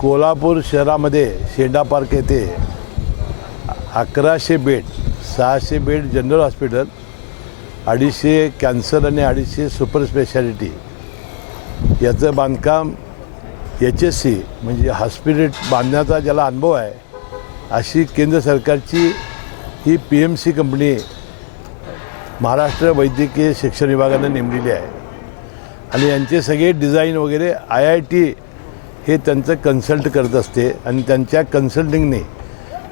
कोल्हापूर शहरामध्ये शेंडा पार्क येथे 1100 bed 600 bed general hospital, 250 cancer आणि 250 सुपर स्पेशालिटी याचं बांधकाम HSC म्हणजे हॉस्पिटल बांधण्याचा ज्याला अनुभव आहे अशी केंद्र सरकारची ही PMC कंपनी महाराष्ट्र वैद्यकीय शिक्षण विभागाने नेमलेली आहे आणि यांचे सगळे डिझाईन वगैरे IIT हे त्यांचं कन्सल्ट करत असते आणि त्यांच्या कन्सल्टिंगने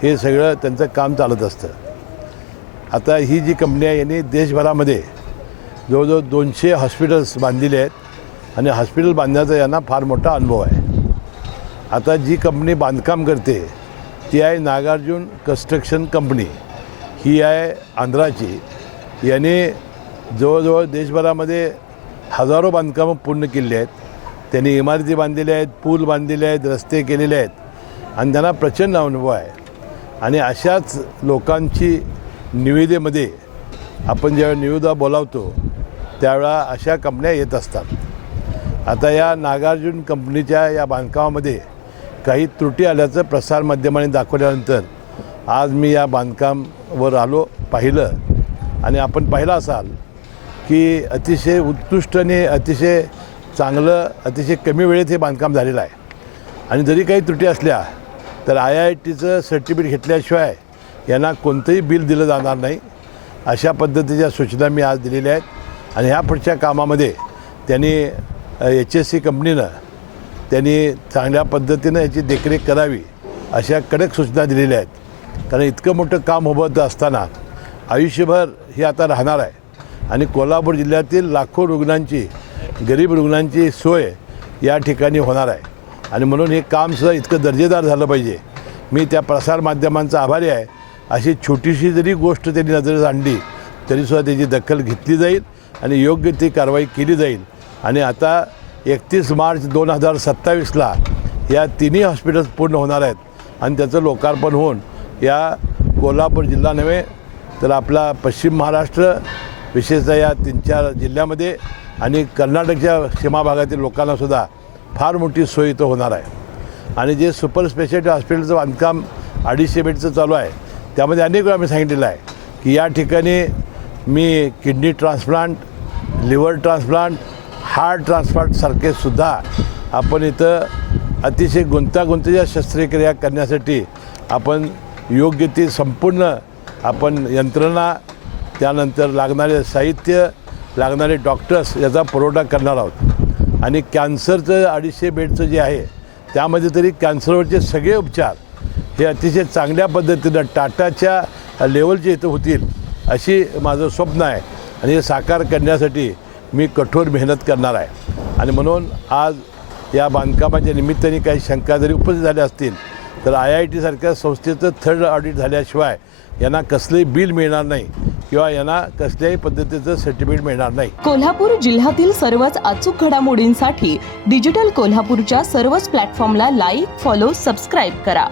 हे सगळं त्यांचं काम चालत असतं। आता ही जी कंपनी आहे यांनी देशभरामध्ये जवळजवळ 200 हॉस्पिटल्स बांधलेले आहेत आणि हॉस्पिटल बांधण्याचा यांना फार मोठा अनुभव आहे। आता जी कंपनी बांधकाम करते ती आहे नागार्जुन कन्स्ट्रक्शन कंपनी, ही आहे आंध्राची। याने जवळजवळ देशभरामध्ये हजारो बांधकामं पूर्ण केली आहेत। त्यांनी इमारती बांधलेल्या आहेत, पूल बांधलेले आहेत, रस्ते केलेले आहेत आणि त्यांना प्रचंड अनुभव आहे। आणि अशाच लोकांची निविदेमध्ये आपण जेव्हा निविदा बोलावतो त्यावेळा अशा कंपन्या येत असतात। आता या नागार्जुन कंपनीच्या या बांधकामामध्ये काही त्रुटी आल्याचं प्रसारमाध्यमांनी दाखवल्यानंतर आज मी या बांधकामावर आलो, पाहिलं आणि आपण पाहिलं असाल की अतिशय उत्कृष्ट आणि अतिशय चांगलं, अतिशय कमी वेळेत हे बांधकाम झालेलं आहे। आणि जरी काही त्रुटी असल्या तर IITचं सर्टिफिकेट घेतल्याशिवाय यांना कोणतंही बिल दिलं जाणार नाही, अशा पद्धतीच्या सूचना मी आज दिलेल्या आहेत। आणि ह्या पुढच्या कामामध्ये त्यांनी HSC कंपनीनं त्यांनी चांगल्या पद्धतीनं याची देखरेख करावी अशा कडक सूचना दिलेल्या आहेत। कारण इतकं मोठं काम उभं असताना आयुष्यभर हे आता राहणार आहे आणि कोल्हापूर जिल्ह्यातील लाखो रुग्णांची, गरीब रुग्णांची सोय या ठिकाणी होणार आहे आणि म्हणून हे कामसुद्धा इतकं दर्जेदार झालं पाहिजे। मी त्या प्रसारमाध्यमांचा आभारी आहे। अशी छोटीशी जरी गोष्ट त्यांनी नजरेस आणली तरीसुद्धा त्याची दखल घेतली जाईल आणि योग्य ती कारवाई केली जाईल। आणि आता 31 मार्च 2027ला या तिन्ही हॉस्पिटल्स पूर्ण होणार आहेत आणि त्याचं लोकार्पण होऊन या कोल्हापूर जिल्हा नव्हे तर आपला पश्चिम महाराष्ट्र, विशेषतः या 3-4 जिल्ह्यामध्ये आणि कर्नाटकच्या सीमा भागातील लोकांनासुद्धा फार मोठी सोय इथं होणार आहे। आणि जे सुपर स्पेशालिटी हॉस्पिटलचं बांधकाम 250 बेडचं चालू आहे त्यामध्ये अनेक वेळा मी सांगितलेलं आहे की या ठिकाणी मी kidney transplant, liver transplant, heart ट्रान्सप्लांटसारखे सुद्धा आपण इथं अतिशय गुंतागुंतीच्या शस्त्रक्रिया करण्यासाठी आपण योग्य ती संपूर्ण आपण यंत्रणा, त्यानंतर लागणारे साहित्य, लागणारे डॉक्टर्स याचा पुरवठा करणार आहोत। आणि कॅन्सरचं 250 बेडचं जे आहे त्यामध्ये तरी कॅन्सरवरचे सगळे उपचार हे अतिशय चांगल्या पद्धतीनं टाटाच्या लेवलचे इथं होतील अशी माझं स्वप्न आहे आणि हे साकार करण्यासाठी मी कठोर मेहनत करणार आहे। आणि म्हणून आज या बांधकामाच्या निमित्ताने काही शंका जरी उपस्थित झाल्या असतील तर IIT सारख्या संस्थेचं थर्ड ऑडिट झाल्याशिवाय यांना कसलंही बिल मिळणार नाही किंवा यांना कसल्याही पद्धतीचं सर्टिफिकेट मिळणार नाही। कोल्हापूर जिल्ह्यातील सर्वच अचूक घडामोडींसाठी डिजिटल कोल्हापूरच्या सर्वच प्लॅटफॉर्मला लाईक, फॉलो, सबस्क्राईब करा।